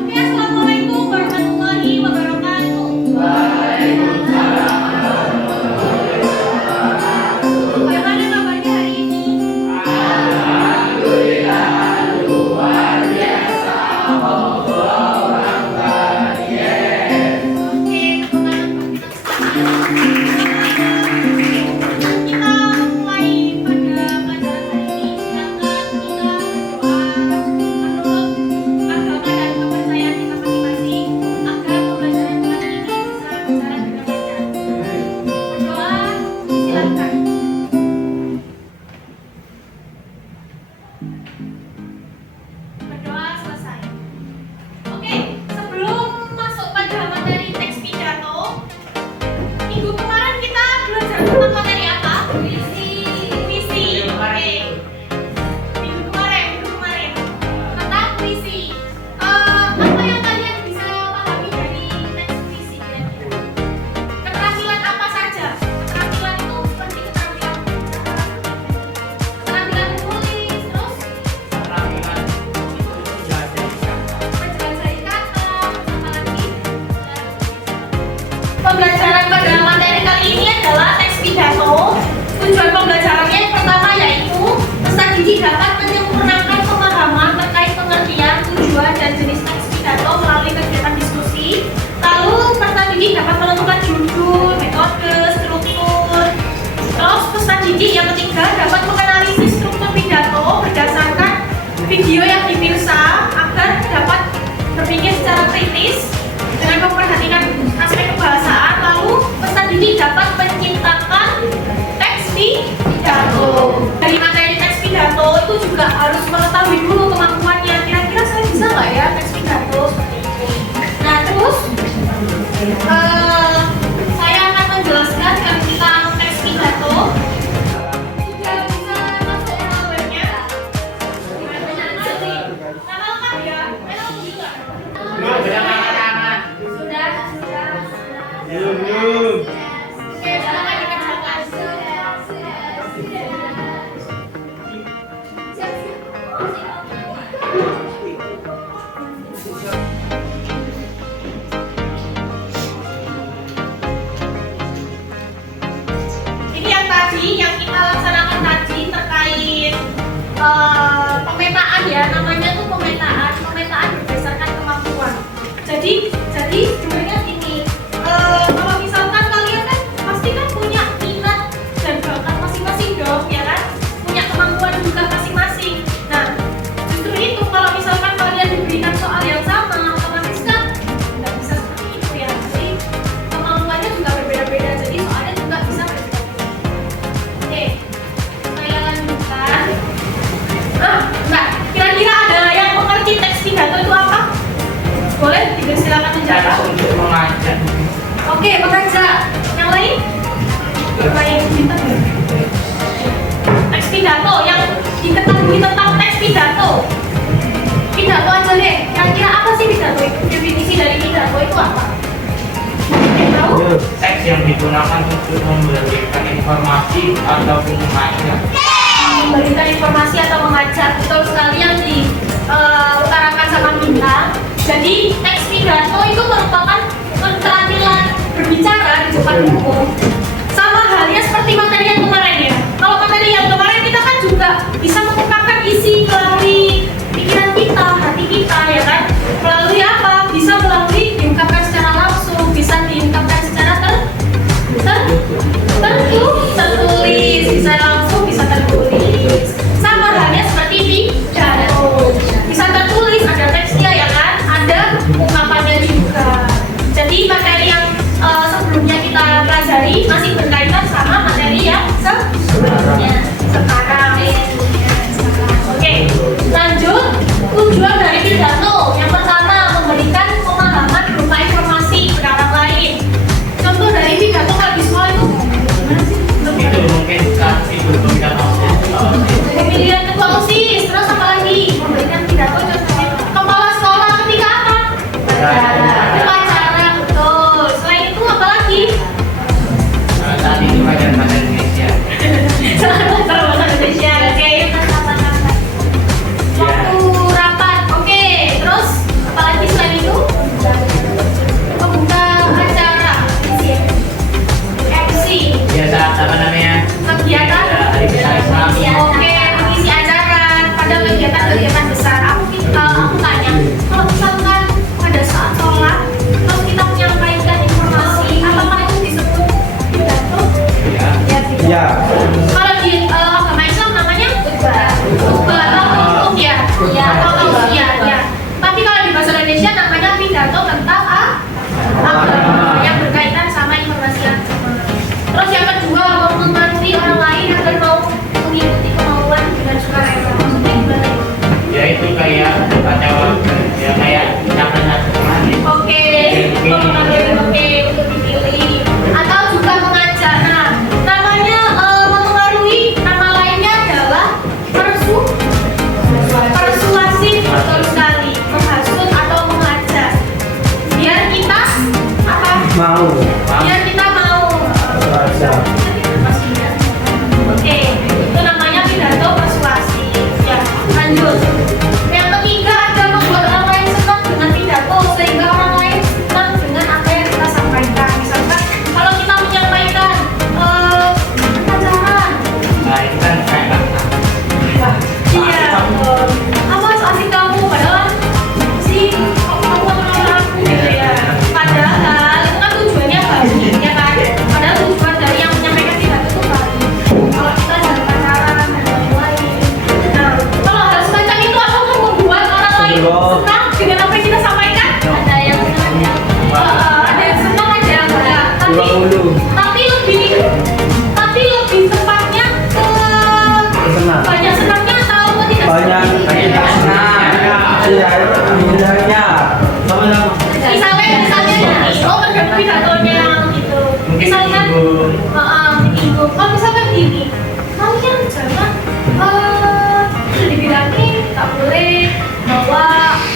Oke, assalamualaikum warahmatullahi wabarakatuh. Bagaimana kabarnya hari ini? Oke, kita mulai pada pelajaran hari ini. Silakan kita berdoa menurut agama dan kepercayaan kita masing-masing agar pembelajaran kali ini bisa berjalan dengan lancar. Berdoa, silakan. Berdoa selesai. Oke, sebelum masuk pada materi teks pidato, minggu kemarin kita belajar tentang materi apa? Puisi. Oke. Minggu kemarin tentang puisi. Apa yang kalian bisa pahami dari teks puisi kira-kira? Keterampilan apa saja? Keterampilan itu seperti keterampilan menulis, terus menjelajahi kata, apa lagi? Pembelajaran pada materi kali ini adalah teks pidato. Tujuan pembelajarannya yang pertama yaitu peserta didik dapat menyempurnakan pemahaman terkait pengertian, tujuan, dan jenis teks pidato melalui kegiatan diskusi. Lalu peserta didik dapat menentukan judul, metode, struktur. Terus peserta didik yang ketiga dapat menganalisis struktur pidato berdasarkan video yang dipirsa agar dapat berpikir secara kritis dengan memperhatikan aspek kebahasaan. Lalu peserta didik dapat menciptakan teks pidato. Dari materi teks pidato itu juga harus mengetahui dulu kemampuannya. Kira-kira saya bisa nggak ya teks pidato seperti itu. Nah terus saya akan menjelaskan tentang teks pidato. Sudah bisa masuk ke webnya? Nama lengkap ya? Memang juga. Sudah. Oke, silakan dikerjakan. Ini yang kita laksanakan tadi terkait pemetaan ya, namanya tuh pemetaan berdasarkan kemampuan. Jadi sebenarnya gini, kalau misalkan kalian kan pasti kan punya minat dan bakat masing-masing dong, ya kan? Punya kemampuan juga masing-masing. Nah, justru itu kalau misalkan kalian diberikan soal yang sama, otomatis kan nggak bisa seperti itu ya. Jadi kemampuannya juga berbeda-beda, jadi soalnya juga bisa berbeda-beda. Oke, saya lanjutkan. Mbak, kira-kira ada yang mengerti teks pidato itu apa? Boleh silakan menjawab. Untuk mengajak. Oke, mengajak. Yang lain? Baik, teks pidato yang diketahui tentang teks pidato. Pidato aja deh. Kira-kira apa sih pidato itu? Definisi dari pidato itu apa? Mungkin tahu? Teks yang digunakan untuk memberikan informasi ataupun mengajak. Memberikan informasi atau mengajak, betul sekali yang diutarakan sama Bintang. Jadi teks pidato itu merupakan keterampilan berbicara di depan umum. Sama halnya seperti materi yang kemarin ya. Kalau materi yang kemarin kita kan juga bisa mengungkapkan isi melalui pikiran kita, hati kita ya kan. Melalui apa? Bisa melalui diungkapkan secara langsung, bisa diungkapkan secara tertulis, bisa langsung, bisa tertulis. Sama halnya seperti pidato. Bisa tertulis, ada teksnya ya kan, ada ungkapannya juga. Jadi materi yang sebelumnya kita pelajari masih berkaitan sama materi yang sebelumnya. Sekarang. Oke. pidato tentang agama yang berkaitan sama informasi agama. Terus yang kedua, mempengaruhi orang lain agar mau mengikuti kemauan dengan sukarela. Maksudnya gimana itu? Ya itu kayak baca ya kayak jangan Oke, oke untuk dipilih atau juga mengajak. Nah, namanya mempengaruhi, nama lainnya adalah persuasif, betul sekali, menghasut atau mengajak. Biar kita apa? Mau. Biar kita mau. Baca. Oke, itu namanya pidato persuasif. Ya, lanjut. Yang ketiga ada membuat orang lain senang dengan pidato sehingga orang lain senang dengan apa yang kita sampaikan. Misalkan kalau kita menyampaikan pacaran, nah itu kan kayak iya, apa asik kamu padahal sih kamu kenal aku gitu ya. Padahal itu kan tujuannya baik, ya kan? Padahal tujuan dari yang menyampaikan pidato itu baik. Kalau kita jangan pacaran dan lain-lain. Nah, kalau hal semacam itu apa yang membuat orang lain senang dengan apa yang kita sampaikan? Ada yang senang, ada yang senang, ada yang enggak. Tapi lebih tepatnya Senang. banyak senangnya atau tidak Banyak. senang? Iya, bilangnya. Sama-sama. Misalnya tergantung pidatonya gitu. Misalkan menyinggung. Kalau misalkan gini, kalian jangan sudah dibilangin tak boleh bawa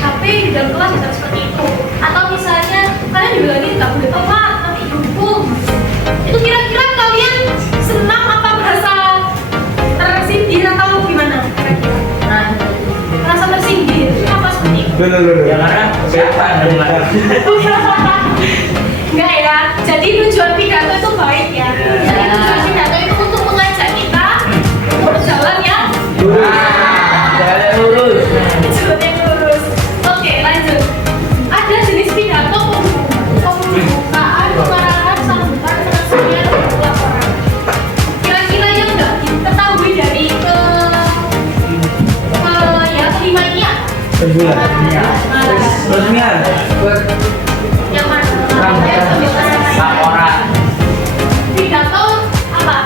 HP di dalam kelas misalnya seperti itu. Atau misalnya kalian dibilangin tak boleh telat nanti dihukum. Itu kira-kira kalian senang apa merasa tersindir atau gimana? Kira-kira? Merasa tersindir apa seperti itu? ya karena siapa yang dengar Enggak ya, jadi tujuan pidato itu baik ya. Jadi tujuan pidato itu untuk mengajak kita untuk berjalan yang Jalan lurus. jalan yang lurus. Oke, lanjut. Ada jenis pidato pembukaan, pengarahan, sambutan, penasihat, pelaporan. Kira-kira yang nggak diketahui dari ya kelima ini apa? Resmian. Yang mana? Saya sambil tanya-tanya. laporan Pidato apa?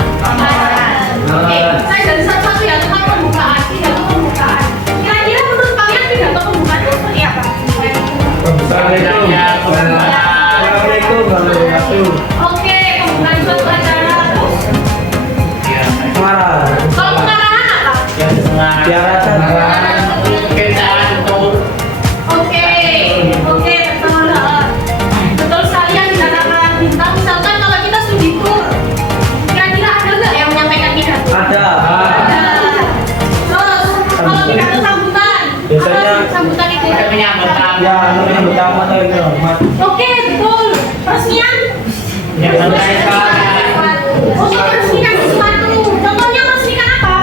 Oke, saya dari satu-satu ya tentang pembukaan, pidato pembukaan. Kira-kira menurut kalian pidato pembukaan itu seperti apa? Assalamualaikum warahmatullahi wabarakatuh. Oke, pembukaan suatu acara. Terus, ya Marah. kalau pengarahan apa? yang setengah Diarahkan. kendaraan tur Oke, betul. Betul sekali yang dikatakan Bintang. Misalkan kalau kita studi tour, kira-kira ada nggak yang menyampaikan pidato? Ada. Terus, kalau pidato sambutan, Biasanya sambutan itu ada menyambut tamu Ya, yang pertama atau yang hormat. Oke, betul. Peresmian. yang menaikkan Untuk meresmikan sesuatu. Contohnya meresmikan apa?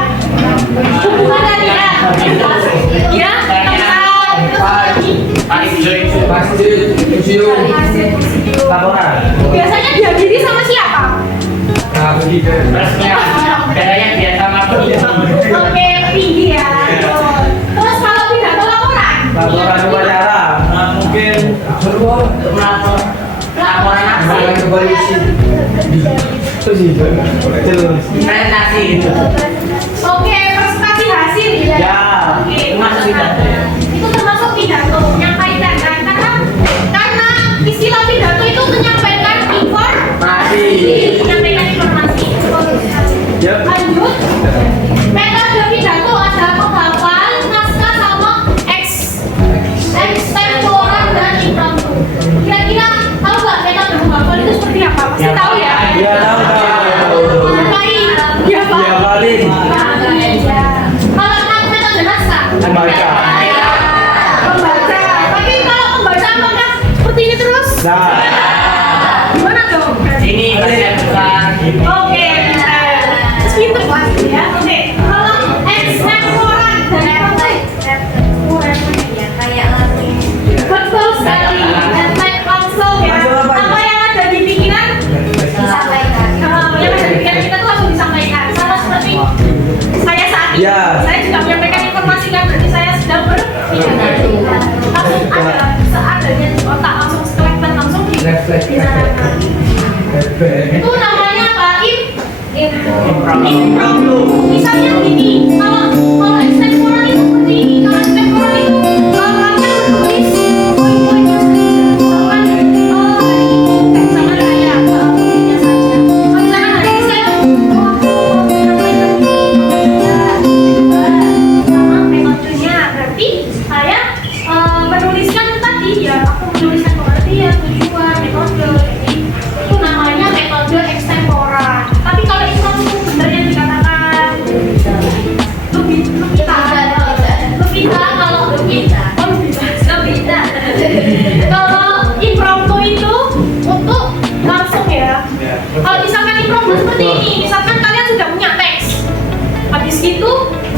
Hubungan tadi ya. Ya, tempat. masjid museum Laporan. Biasanya dihadiri sama siapa? terusnya biasanya biasa masuk Oke, tinggi ya. Terus kalau pidato laporan? Laporan upacara. Nah, mungkin laporan apa terus. presentasi itu Oke, presentasi hasil ya. Ya. Oke, Termasuk pidato. Itu termasuk pidato, menyampaikan kan? Karena istilah pidato itu menyampaikan informasi. Menyampaikan informasi. Ya. Lanjut. Metode pidato ada penghafal, naskah sama extemporan dan impromptu. Kira-kira tahu nggak metode penghafal itu seperti apa? Pasti tahu ya. Ya, tahu. Baik. Ya, Pak. Ya, paling. Kalau metode naskah, Membaca. membaca. Tapi kalau membaca apakah seperti ini terus? Nah, Gimana dong? ini bagian besar Oke, terus pinter pasti ya. Oke, kalau extemporan dan betul sekali. Refleks langsung ya. Apa yang ada di pikiran disampaikan. Kalau yang ada di pikiran kita tuh langsung disampaikan. Sama seperti saya saat ini. Ya. Saya juga menyampaikan informasi kan berarti saya sedang berpikir. Langsung ada seadanya di otak. Itu namanya apa? Impromptu. Misalnya gini, kalau ekstempora itu seperti ini. Kalau ekstempora itu kalian menulis poin-poinnya saja. Misalkan sama kayak poinnya saja. Kalau misalkan ada Excel, sama metodenya. Berarti saya menuliskan tadi ya, aku menuliskan pengertian, tujuan, metode. Jadi itu namanya metode ekstempora. Tapi kalau impromptu benar yang dikatakan kalau impromptu itu untuk langsung ya. Kalau misalkan impromptu seperti ini, misalkan kalian sudah punya teks, habis itu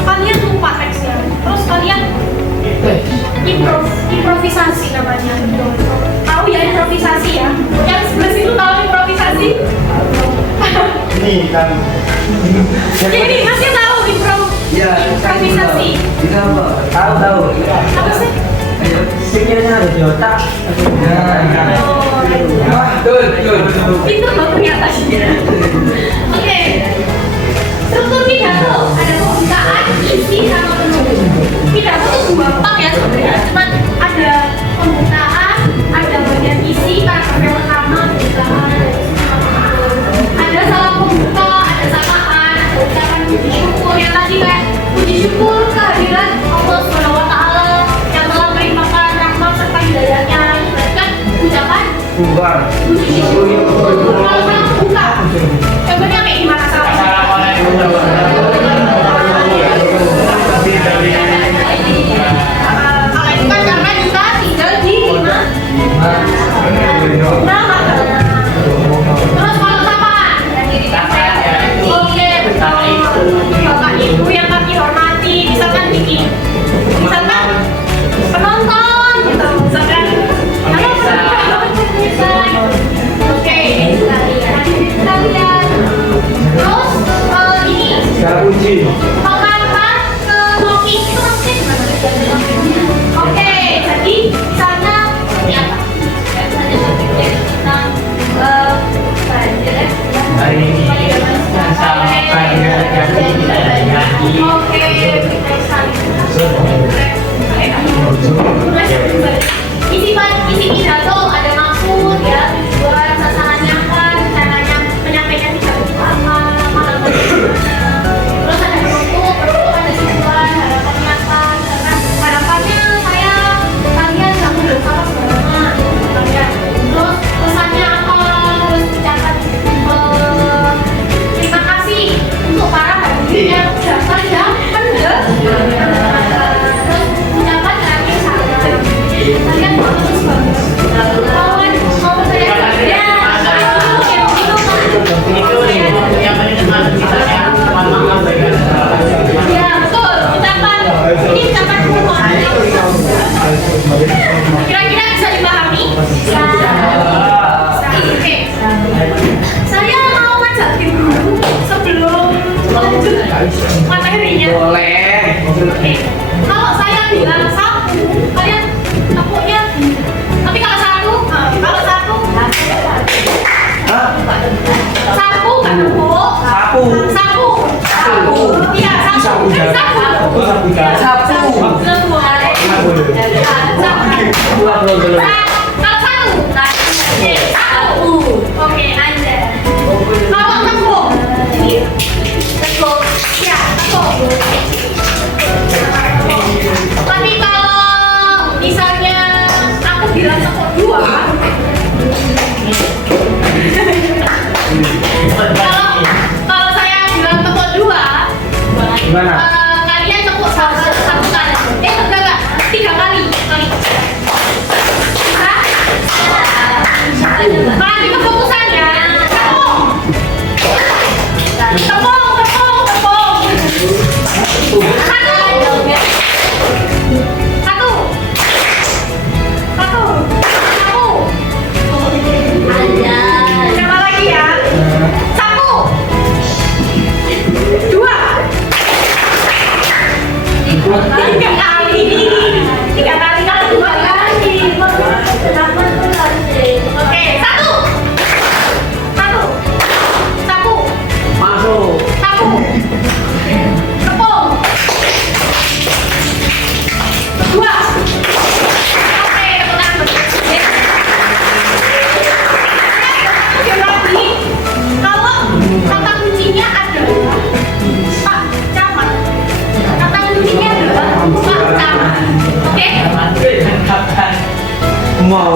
kalian lupa teksnya, terus kalian improvisasi namanya. Tahu ya improvisasi ya? Yang sebelah situ tahu improvisasi? Ini kan. Ini masih tahu improvisasi? Itu apa? Tahu. Apa sih? Pikirnya ada di otak. Oh, Wah, tuh. pinter banget ternyata. Oke. Struktur pidato ada pembukaan, isi, sama penutup. Pidato itu dua part ya sebenarnya. Cuman ada pembukaan, ada bagian isi, paragraf yang pertama, pembukaan, ada isi, sama penutup. Ada salam pembuka, ada samaan, ada ucapan puji syukur yang tadi kayak puji syukur kehadiran Allah Subhanahu wa Ta'ala yang telah melimpahkan rahmat serta hidayahnya. Berarti kan ucapan Bukan. puji syukur. Kalau salam pembuka, contohnya kayak gimana salam pembuka? Kalau itu kan karena kita tinggal di rumah. Terus kalau sapaan? Oke, betul. Bapak Ibu yang kami hormati, misalkan gini. Misalkan penonton gitu. Misalkan halo pemirsa. Oke, hadirin sekalian. Terus ini Cara kunci. melangkah ke logik itu maksudnya gimana? Oke, jadi misalnya seperti apa? Misalnya berpikir tentang Hari ini sama oke, kita saling isi pidato ada maksud ya, tujuan, sasarannya kan, caranya menyampaikan pidato itu apa, makna terus ada penutup ada tujuan, harapannya apa, misalkan harapannya saya kalian nggak mudah salah sembarangan kalian, terus pesannya apa, terus ucapan terima kasih untuk para hadirin yang dapat yang terus ucapan terakhir saya kalian bagus banget mau saya kerja yang penting masuk kitanya maaf ya betul ucapan ini ucapan semua kira-kira bisa dipahami bisa. Oke saya mau ngajakin dulu sebelum lanjut materinya. Boleh. Oke. Kalau saya bilang satu, kalian tepuknya. Tapi kalau satu, Hah? sapu kan tepuk. Sapu. Sapu. Iya, sapu. Sapu. Sapu. Sapu. Kalau satu, oke, satu. Oke, Anda. Kalau tepuk, tepuk. Ya, tepuk. Tapi kalau misalnya aku bilang tepuk dua, kalau saya bilang tepuk dua, Gimana? kalian tepuk satu kali. Enggak, 3 kali. Bisa? Bagi keputusannya, tepuk. Tepuk. Siapa lagi ya? 1, 2,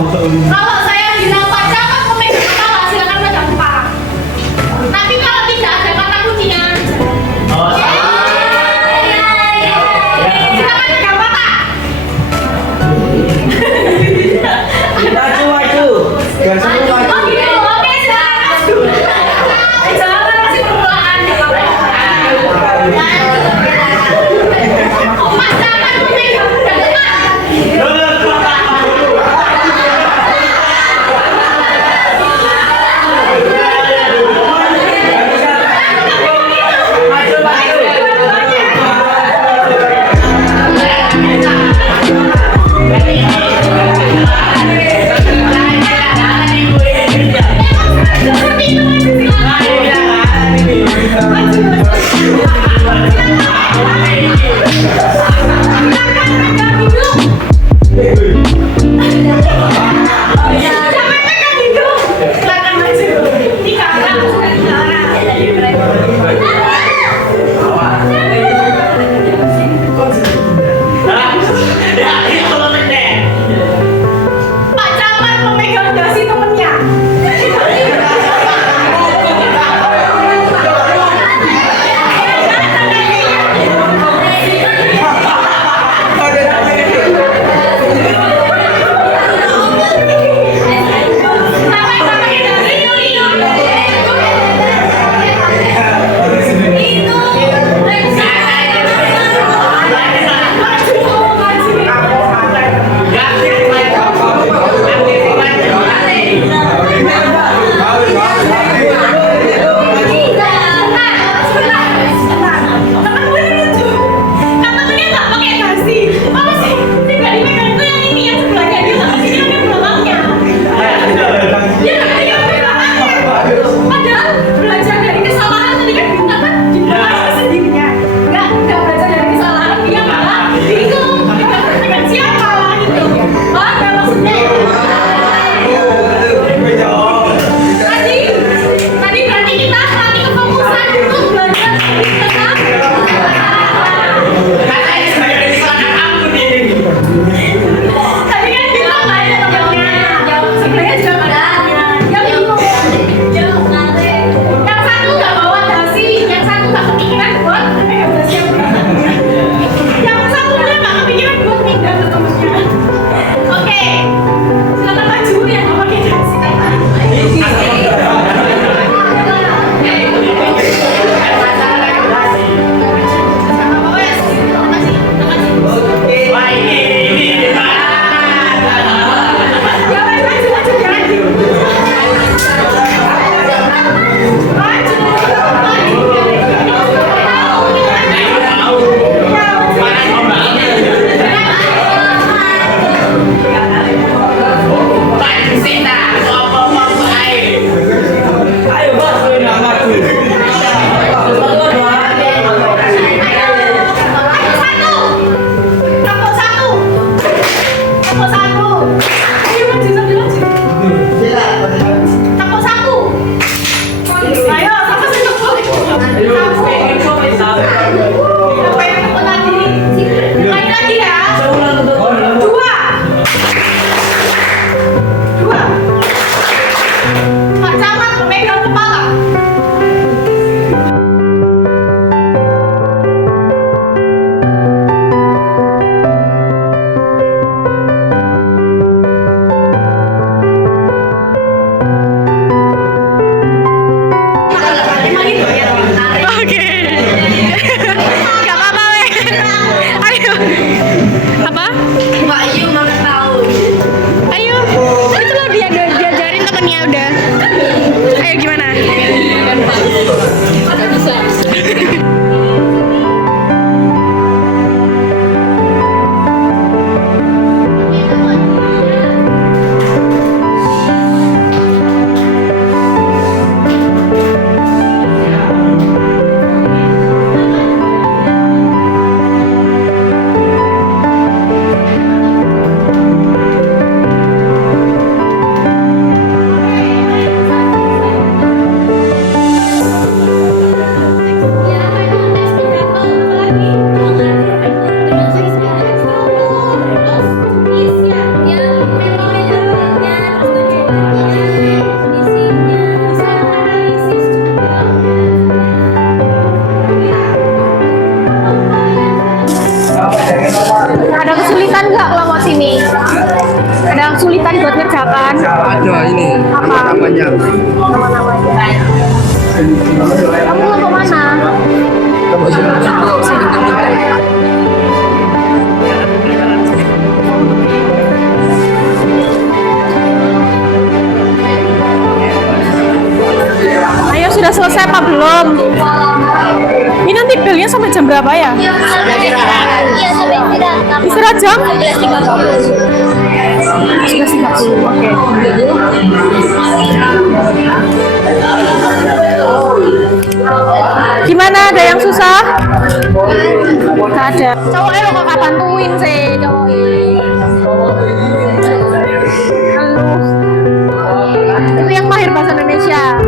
Kalau saya bilang Pak jangan memegang kepala, silakan pegang kepala. Tapi kalau tidak ada kata kuncinya, Oh, silakan pegang Bapak. Maju. Jangan semua Oh maju. gitu, oke silakan. Jangan kasih permulaan ya Bapak. Mas jangan memegang depan. kesulitan buat ngerjakan? Ada ini nama-namanya. Kamu mau kemana? Coba sini. Ayo, sudah selesai apa belum? Ini nanti belnya sampai jam berapa ya? Iya, sampai istirahat. Istirahat jam? 11.30. 11.30, oke. Gimana, ada yang susah? Gak ada. Cowoknya lo kakak bantuin sih, cowoknya. Halo. Itu yang mahir bahasa Indonesia.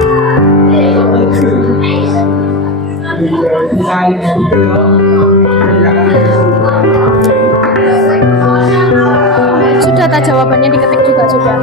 Sudah tak jawabannya diketik juga sudah.